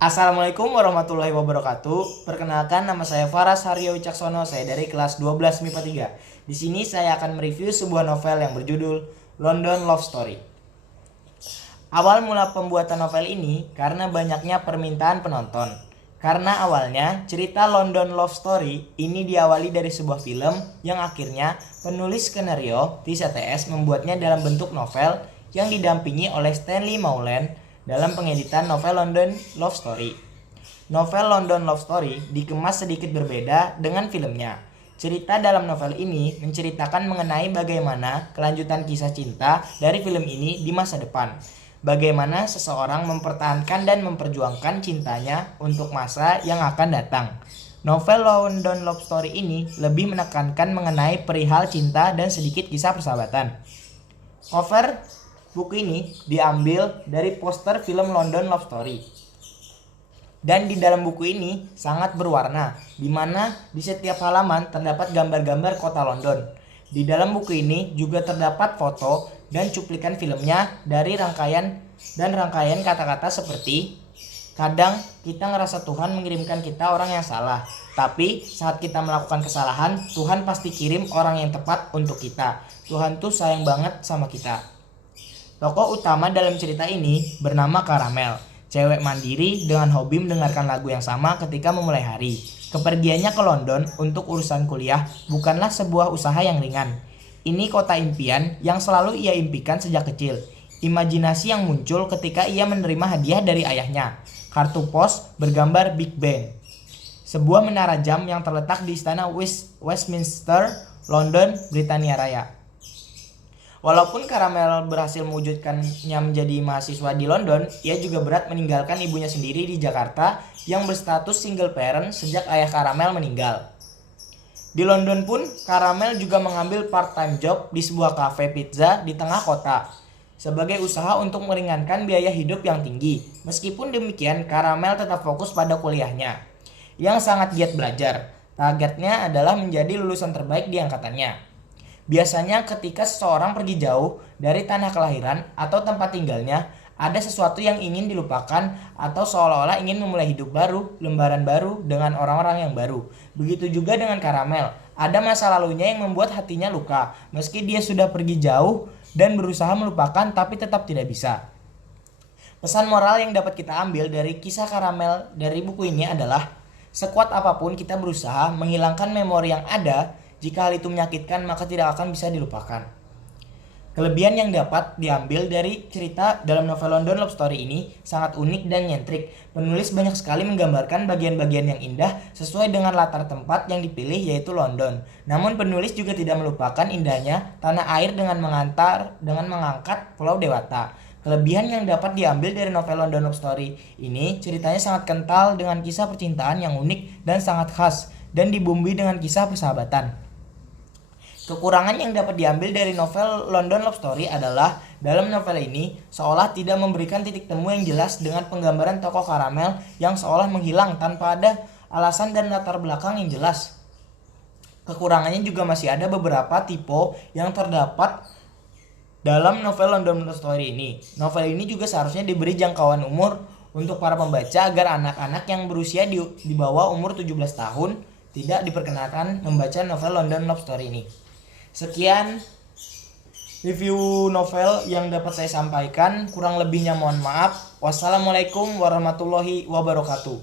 Assalamualaikum warahmatullahi wabarakatuh. Perkenalkan, nama saya Faras Haryo Wicaksono. Saya dari kelas 12 MIPA 3. Di sini saya akan mereview sebuah novel yang berjudul London Love Story. Awal mula pembuatan novel ini karena banyaknya permintaan penonton. Karena awalnya cerita London Love Story ini diawali dari sebuah film yang akhirnya penulis skenario Tisha TS membuatnya dalam bentuk novel yang didampingi oleh Stanley Maulen dalam pengeditan novel London Love Story. Novel London Love Story dikemas sedikit berbeda dengan filmnya. Cerita dalam novel ini menceritakan mengenai bagaimana kelanjutan kisah cinta dari film ini di masa depan. Bagaimana seseorang mempertahankan dan memperjuangkan cintanya untuk masa yang akan datang. Novel London Love Story ini lebih menekankan mengenai perihal cinta dan sedikit kisah persahabatan. Cover buku ini diambil dari poster film London Love Story. Dan di dalam buku ini sangat berwarna, di mana di setiap halaman terdapat gambar-gambar kota London. Di dalam buku ini juga terdapat foto dan cuplikan filmnya dari rangkaian kata-kata seperti, kadang kita ngerasa Tuhan mengirimkan kita orang yang salah, tapi saat kita melakukan kesalahan, Tuhan pasti kirim orang yang tepat untuk kita. Tuhan tuh sayang banget sama kita. Tokoh utama dalam cerita ini bernama Caramel, cewek mandiri dengan hobi mendengarkan lagu yang sama ketika memulai hari. Kepergiannya ke London untuk urusan kuliah bukanlah sebuah usaha yang ringan. Ini kota impian yang selalu ia impikan sejak kecil. Imajinasi yang muncul ketika ia menerima hadiah dari ayahnya, kartu pos bergambar Big Ben, sebuah menara jam yang terletak di istana Westminster, London, Britania Raya. Walaupun Caramel berhasil mewujudkannya menjadi mahasiswa di London, ia juga berat meninggalkan ibunya sendiri di Jakarta yang berstatus single parent sejak ayah Caramel meninggal. Di London pun, Caramel juga mengambil part-time job di sebuah cafe pizza di tengah kota sebagai usaha untuk meringankan biaya hidup yang tinggi. Meskipun demikian, Caramel tetap fokus pada kuliahnya yang sangat giat belajar. Targetnya adalah menjadi lulusan terbaik di angkatannya. Biasanya ketika seseorang pergi jauh dari tanah kelahiran atau tempat tinggalnya, ada sesuatu yang ingin dilupakan atau seolah-olah ingin memulai hidup baru, lembaran baru dengan orang-orang yang baru. Begitu juga dengan Caramel, ada masa lalunya yang membuat hatinya luka. Meski dia sudah pergi jauh dan berusaha melupakan tapi tetap tidak bisa. Pesan moral yang dapat kita ambil dari kisah Caramel dari buku ini adalah, sekuat apapun kita berusaha menghilangkan memori yang ada, jika hal itu menyakitkan maka tidak akan bisa dilupakan. Kelebihan yang dapat diambil dari cerita dalam novel London Love Story ini sangat unik dan nyentrik. Penulis banyak sekali menggambarkan bagian-bagian yang indah sesuai dengan latar tempat yang dipilih, yaitu London. Namun penulis juga tidak melupakan indahnya tanah air dengan mengangkat Pulau Dewata. Kelebihan yang dapat diambil dari novel London Love Story ini, ceritanya sangat kental dengan kisah percintaan yang unik dan sangat khas, dan dibumbui dengan kisah persahabatan. Kekurangan yang dapat diambil dari novel London Love Story adalah dalam novel ini seolah tidak memberikan titik temu yang jelas dengan penggambaran tokoh Caramel yang seolah menghilang tanpa ada alasan dan latar belakang yang jelas. Kekurangannya juga masih ada beberapa tipe yang terdapat dalam novel London Love Story ini. Novel ini juga seharusnya diberi jangkauan umur untuk para pembaca agar anak-anak yang berusia di bawah umur 17 tahun tidak diperkenankan membaca novel London Love Story ini. Sekian review novel yang dapat saya sampaikan, kurang lebihnya mohon maaf. Wassalamualaikum warahmatullahi wabarakatuh.